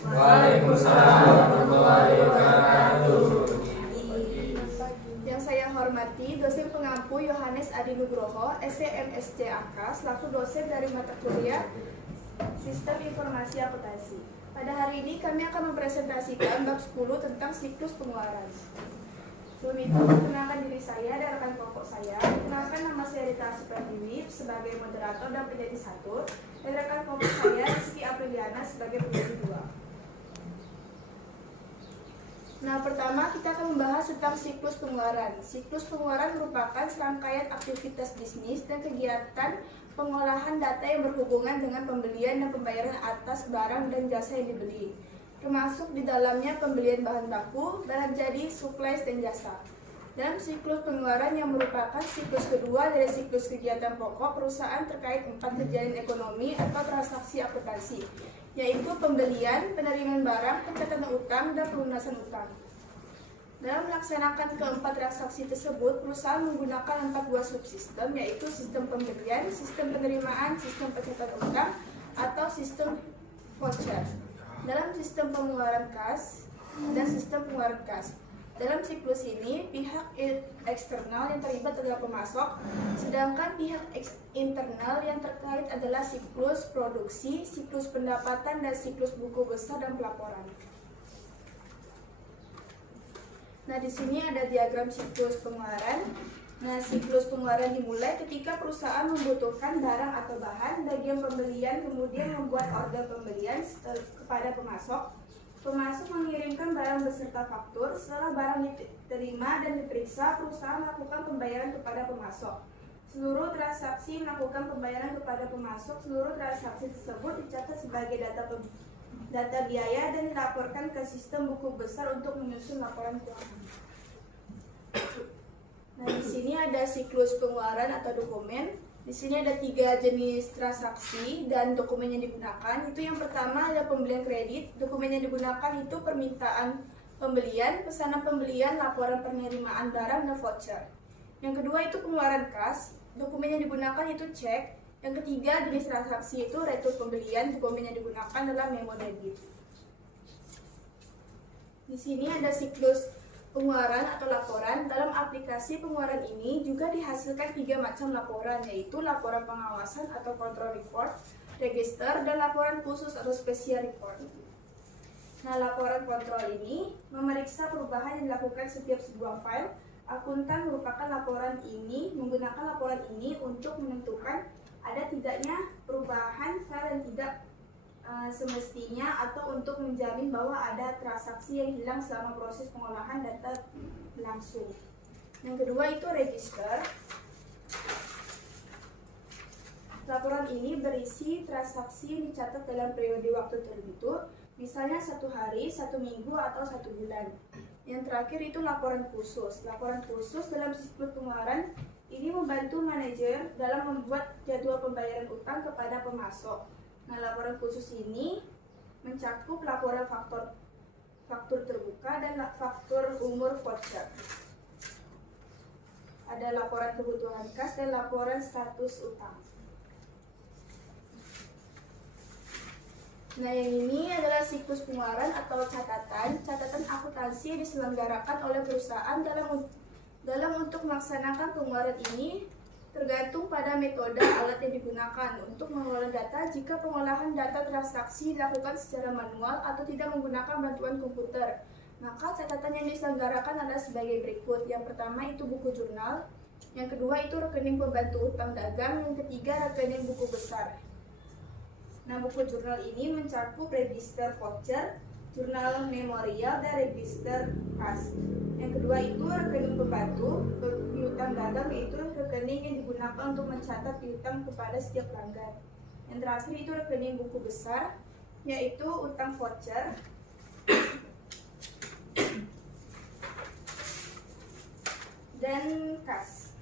Waalaikumsalam warahmatullahi wabarakatuh. Yang saya hormati dosen pengampu Yohanes Adi Nugroho, SMSC AK, selaku dosen dari mata kuliah Sistem Informasi Akuntansi. Pada hari ini kami akan mempresentasikan bab 10 tentang siklus pengeluaran. Sebelum itu, perkenalkan diri saya dan rekan kelompok saya. Kenalkan, nama saya Rita Supratiwi sebagai moderator dan penjadi 1, dan rekan kelompok saya Rizky Apriliana sebagai penjadi 2. Nah, pertama kita akan membahas tentang siklus pengeluaran. Siklus pengeluaran merupakan serangkaian aktivitas bisnis dan kegiatan pengolahan data yang berhubungan dengan pembelian dan pembayaran atas barang dan jasa yang dibeli, termasuk di dalamnya pembelian bahan baku, barang jadi, supplies, dan jasa. Dalam siklus pengeluaran yang merupakan siklus kedua dari siklus kegiatan pokok perusahaan terkait 4 kejadian ekonomi atau transaksi akuntansi, yaitu pembelian, penerimaan barang, pencatatan utang, dan pelunasan utang. Dalam melaksanakan keempat transaksi tersebut, perusahaan menggunakan 4 buah subsistem, yaitu sistem pembelian, sistem penerimaan, sistem pencatatan utang, atau sistem voucher. Dalam sistem pengeluaran kas dan sistem pengeluaran kas. Dalam siklus ini, pihak eksternal yang terlibat adalah pemasok, sedangkan pihak internal yang terkait adalah siklus produksi, siklus pendapatan, dan siklus buku besar dan pelaporan. Nah, di sini ada diagram siklus pengeluaran. Nah, siklus pengeluaran dimulai ketika perusahaan membutuhkan barang atau bahan, bagian pembelian kemudian membuat order pembelian kepada pemasok. Pemasok mengirimkan barang beserta faktur. Setelah barang diterima dan diperiksa, perusahaan melakukan pembayaran kepada pemasok. Seluruh transaksi melakukan pembayaran kepada pemasok. Seluruh transaksi tersebut dicatat sebagai data biaya dan dilaporkan ke sistem buku besar untuk menyusun laporan keuangan. Nah, di sini ada siklus pengeluaran atau dokumen. Di sini ada 3 jenis transaksi dan dokumen yang digunakan. Itu yang pertama adalah pembelian kredit. Dokumen yang digunakan itu permintaan pembelian, pesanan pembelian, laporan penerimaan barang, dan voucher. Yang kedua itu pengeluaran kas. Dokumen yang digunakan itu cek. Yang ketiga jenis transaksi itu retur pembelian. Dokumen yang digunakan adalah memo debit. Di sini ada siklus pengeluaran atau laporan. Dalam aplikasi pengeluaran ini juga dihasilkan 3 macam laporan, yaitu laporan pengawasan atau control report, register, dan laporan khusus atau special report. Nah, laporan kontrol ini memeriksa perubahan yang dilakukan setiap sebuah file. Akuntan menggunakan laporan ini untuk menentukan ada tidaknya perubahan file yang tidak semestinya, atau untuk menjamin bahwa ada transaksi yang hilang selama proses pengolahan data berlangsung. Yang kedua itu register. Laporan ini berisi transaksi yang dicatat dalam periode waktu tertentu, misalnya 1 hari, 1 minggu, atau 1 bulan. Yang terakhir itu laporan khusus. Laporan khusus dalam siklus pengeluaran ini membantu manajer dalam membuat jadwal pembayaran utang kepada pemasok. Nah, laporan khusus ini mencakup laporan faktur terbuka dan faktur umur voucher. Ada laporan kebutuhan kas dan laporan status utang. Nah, yang ini adalah siklus pengeluaran atau catatan akuntansi yang diselenggarakan oleh perusahaan dalam untuk melaksanakan pengeluaran ini tergantung pada metode alat yang digunakan untuk mengelola data. Jika pengolahan data transaksi dilakukan secara manual atau tidak menggunakan bantuan komputer, maka catatan yang diselenggarakan adalah sebagai berikut. Yang pertama itu buku jurnal, yang kedua itu rekening pembantu utang dagang, yang ketiga rekening buku besar. Nah, buku jurnal ini mencakup register voucher, jurnal memorial, dan register kas. Yang kedua itu rekening pembantu piutang dagang, yaitu rekening yang digunakan untuk mencatat piutang kepada setiap pelanggan. Yang terakhir itu rekening buku besar, yaitu utang voucher. Dan kas.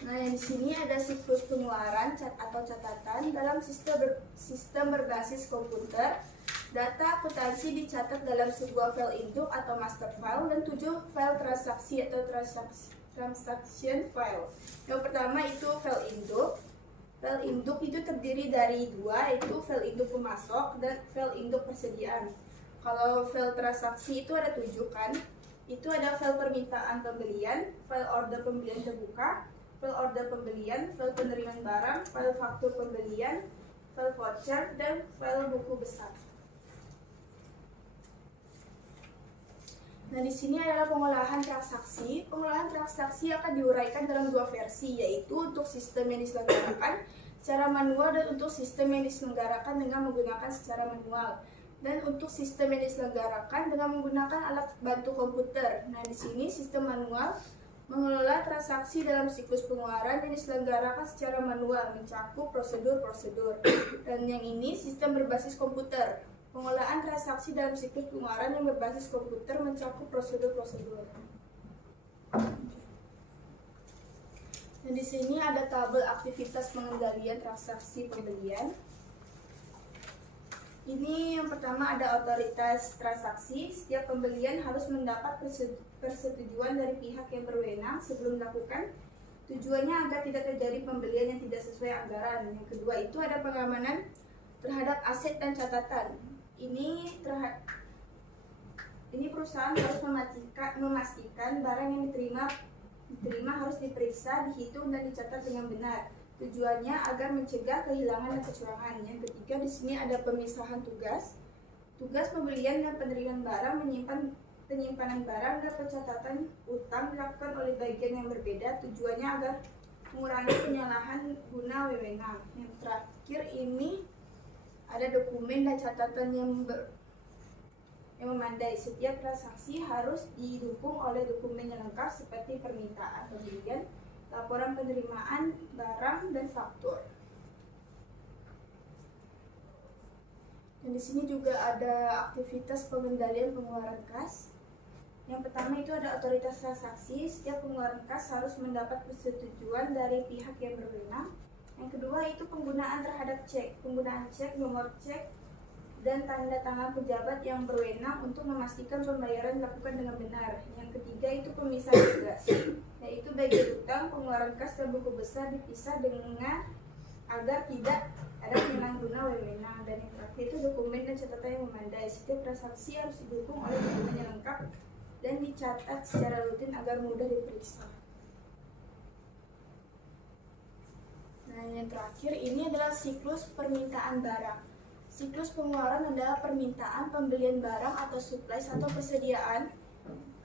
Nah, yang di sini ada siklus pengeluaran atau catatan dalam sistem berbasis komputer. Data akuntansi dicatat dalam sebuah file induk atau master file dan 7 file transaksi atau transaction file. Yang pertama itu file induk. File induk itu terdiri dari dua, yaitu file induk pemasok dan file induk persediaan. Kalau file transaksi itu ada 7 kan, itu ada file permintaan pembelian, file order pembelian terbuka, file order pembelian, file penerimaan barang, file faktur pembelian, file voucher, dan file buku besar. Nah, di sini adalah pengolahan transaksi. Pengolahan transaksi akan diuraikan dalam 2 versi, yaitu untuk sistem yang diselenggarakan secara manual dan untuk sistem yang diselenggarakan dengan menggunakan secara manual. Dan untuk sistem yang diselenggarakan dengan menggunakan alat bantu komputer. Nah, di sini sistem manual mengelola transaksi dalam siklus pengeluaran yang diselenggarakan secara manual, mencakup prosedur-prosedur. Dan yang ini sistem berbasis komputer. Pengolahan transaksi dalam siklus pengeluaran yang berbasis komputer mencakup prosedur-prosedur. Dan di sini ada tabel aktivitas pengendalian transaksi pembelian. Ini yang pertama ada otoritas transaksi. Setiap pembelian harus mendapat persetujuan dari pihak yang berwenang sebelum dilakukan. Tujuannya agar tidak terjadi pembelian yang tidak sesuai anggaran. Yang kedua itu ada pengamanan terhadap aset dan catatan. Ini perusahaan harus memastikan barang yang diterima harus diperiksa, dihitung, dan dicatat dengan benar. Tujuannya agar mencegah kehilangan dan kecurangan. Yang ketiga di sini ada pemisahan tugas. Tugas pembelian dan penerimaan barang, penyimpanan barang, dan pencatatan utang dilakukan oleh bagian yang berbeda. Tujuannya agar mengurangi penyalahan guna wewenang. Yang terakhir ini ada dokumen dan catatan yang memandai. Setiap transaksi harus didukung oleh dokumen yang lengkap seperti permintaan pembelian, laporan penerimaan barang, dan faktur. Dan di sini juga ada aktivitas pengendalian pengeluaran kas. Yang pertama itu ada otoritas transaksi. Setiap pengeluaran kas harus mendapat persetujuan dari pihak yang berwenang. Yang kedua itu penggunaan terhadap cek. Penggunaan cek, nomor cek, dan tanda tangan pejabat yang berwenang untuk memastikan pembayaran dilakukan dengan benar. Yang ketiga itu pemisahan tugas, yaitu bagian utang, pengeluaran kas, dan buku besar dipisah dengan agar tidak ada penyalahguna wewenang. Dan yang terakhir itu dokumen dan catatan yang memandai. Setiap transaksi harus didukung oleh dokumen yang lengkap dan dicatat secara rutin agar mudah diperiksa. Nah, yang terakhir ini adalah siklus permintaan barang. Siklus pengeluaran adalah permintaan, pembelian barang atau supplies atau persediaan.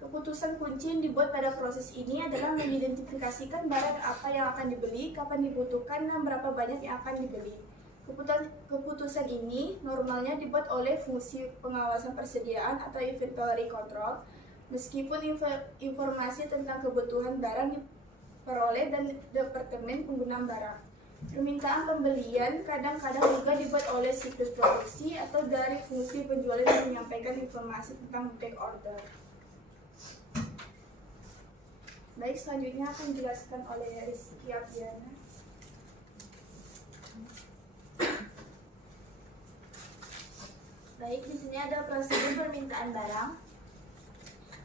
Keputusan kunci yang dibuat pada proses ini adalah mengidentifikasikan barang apa yang akan dibeli, kapan dibutuhkan, dan berapa banyak yang akan dibeli. Keputusan ini normalnya dibuat oleh fungsi pengawasan persediaan atau inventory control. Meskipun informasi tentang kebutuhan barang diperoleh dari Departemen Penggunaan Barang. Permintaan pembelian kadang-kadang juga dibuat oleh siklus produksi atau dari fungsi penjualan yang menyampaikan informasi tentang back order. Baik, selanjutnya akan dijelaskan oleh Rizky Abiana. Baik, di sini ada prosedur permintaan barang.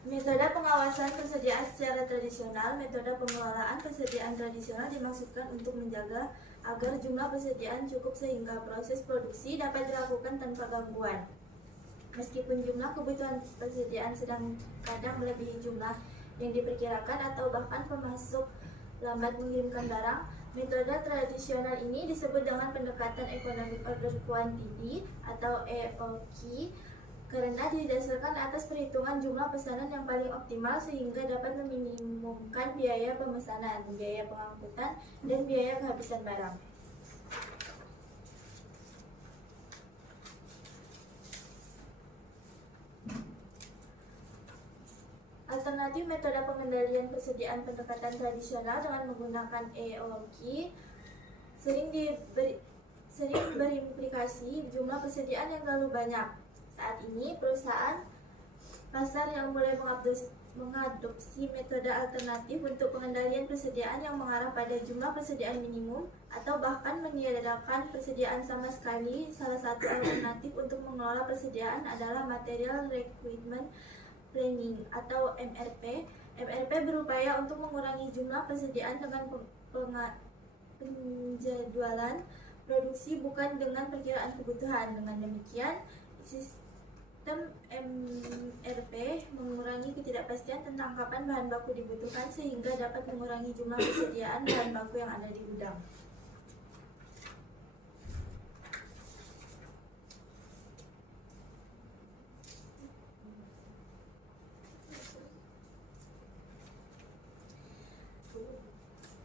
Metode pengawasan persediaan secara tradisional. Metode pengelolaan persediaan tradisional dimaksudkan untuk menjaga agar jumlah persediaan cukup sehingga proses produksi dapat dilakukan tanpa gangguan. Meskipun jumlah kebutuhan persediaan sedang kadang melebihi jumlah yang diperkirakan atau bahkan pemasok lambat mengirimkan barang, metode tradisional ini disebut dengan pendekatan Economic Order Quantity atau EOQ karena didasarkan atas perhitungan jumlah pesanan yang paling optimal sehingga dapat meminimumkan biaya pemesanan, biaya pengangkutan, dan biaya kehabisan barang. Alternatif metode pengendalian persediaan pendekatan tradisional dengan menggunakan EOQ sering berimplikasi jumlah persediaan yang terlalu banyak. Saat ini, perusahaan pasar yang mulai mengadopsi metode alternatif untuk pengendalian persediaan yang mengarah pada jumlah persediaan minimum atau bahkan meniadakan persediaan sama sekali. Salah satu alternatif untuk mengelola persediaan adalah Material Requirement Planning atau MRP. MRP berupaya untuk mengurangi jumlah persediaan dengan penjadwalan produksi bukan dengan perkiraan kebutuhan. Dengan demikian, sistem MRP mengurangi ketidakpastian tentang kapan bahan baku dibutuhkan sehingga dapat mengurangi jumlah persediaan bahan baku yang ada di gudang.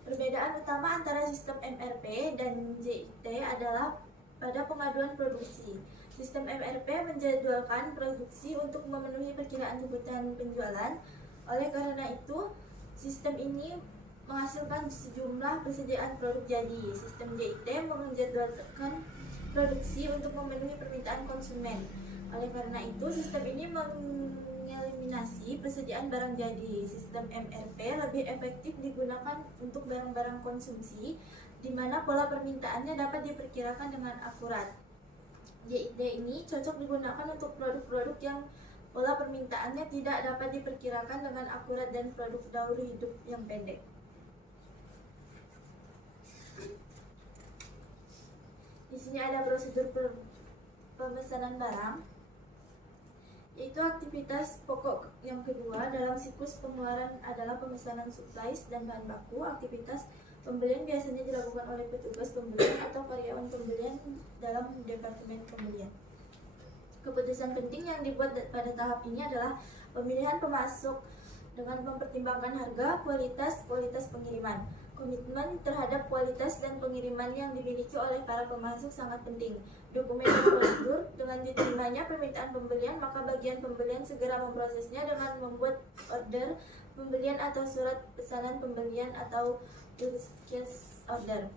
Perbedaan utama antara sistem MRP dan JIT adalah pada pengaduan produksi. Sistem MRP menjadwalkan produksi untuk memenuhi perkiraan kebutuhan penjualan. Oleh karena itu, sistem ini menghasilkan sejumlah persediaan produk jadi. Sistem JIT menjadwalkan produksi untuk memenuhi permintaan konsumen. Oleh karena itu, sistem ini mengeliminasi persediaan barang jadi. Sistem MRP lebih efektif digunakan untuk barang-barang konsumsi, di mana pola permintaannya dapat diperkirakan dengan akurat. JIT ini cocok digunakan untuk produk-produk yang pola permintaannya tidak dapat diperkirakan dengan akurat dan produk daur hidup yang pendek. Di sini ada prosedur pemesanan barang, yaitu aktivitas pokok yang kedua dalam siklus pengeluaran adalah pemesanan supplies dan bahan baku. Aktivitas pembelian biasanya dilakukan oleh petugas pembelian atau karyawan pembelian dalam departemen pembelian. Keputusan penting yang dibuat pada tahap ini adalah pemilihan pemasok dengan mempertimbangkan harga, kualitas pengiriman. Komitmen terhadap kualitas dan pengiriman yang dimiliki oleh para pemasok sangat penting. Dokumen dan prosedur, dengan diterimanya permintaan pembelian, maka bagian pembelian segera memprosesnya dengan membuat order pembelian atau surat pesanan pembelian atau purchase order.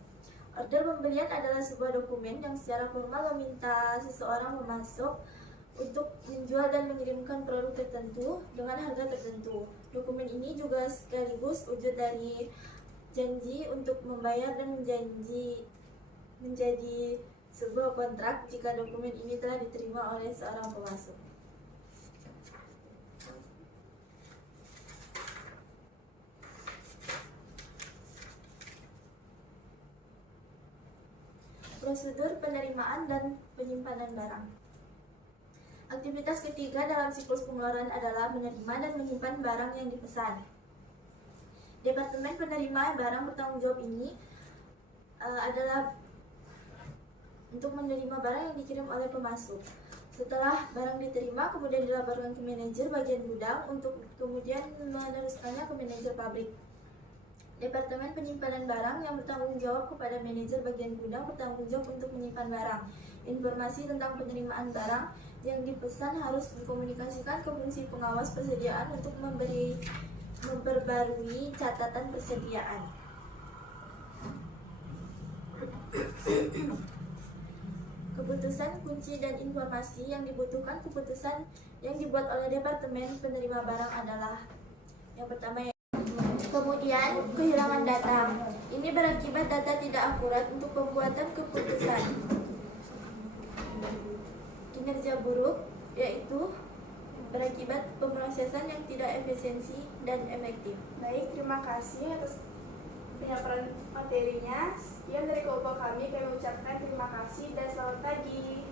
Order pembelian adalah sebuah dokumen yang secara formal meminta seseorang pemasok untuk menjual dan mengirimkan produk tertentu dengan harga tertentu. Dokumen ini juga sekaligus wujud dari janji untuk membayar dan menjadi sebuah kontrak jika dokumen ini telah diterima oleh seorang pemasok. Prosedur penerimaan dan penyimpanan barang. Aktivitas ketiga dalam siklus pengeluaran adalah menerima dan menyimpan barang yang dipesan. Departemen penerima barang bertanggung jawab ini adalah untuk menerima barang yang dikirim oleh pemasok. Setelah barang diterima, kemudian dilaporkan ke manajer bagian gudang untuk kemudian meneruskannya ke manajer pabrik. Departemen penyimpanan barang yang bertanggung jawab kepada manajer bagian gudang bertanggung jawab untuk menyimpan barang. Informasi tentang penerimaan barang yang dipesan harus dikomunikasikan ke fungsi pengawas persediaan untuk memperbarui catatan persediaan. Keputusan kunci dan informasi yang dibutuhkan. Keputusan yang dibuat oleh Departemen penerima barang adalah yang pertama. Kemudian, kehilangan data. Ini berakibat data tidak akurat untuk pembuatan keputusan. Kinerja buruk, yaitu berakibat pemrosesan yang tidak efisiensi dan efektif. Baik, terima kasih atas penyampaian materinya. Sekian dari kelompok kami ucapkan terima kasih dan selamat pagi.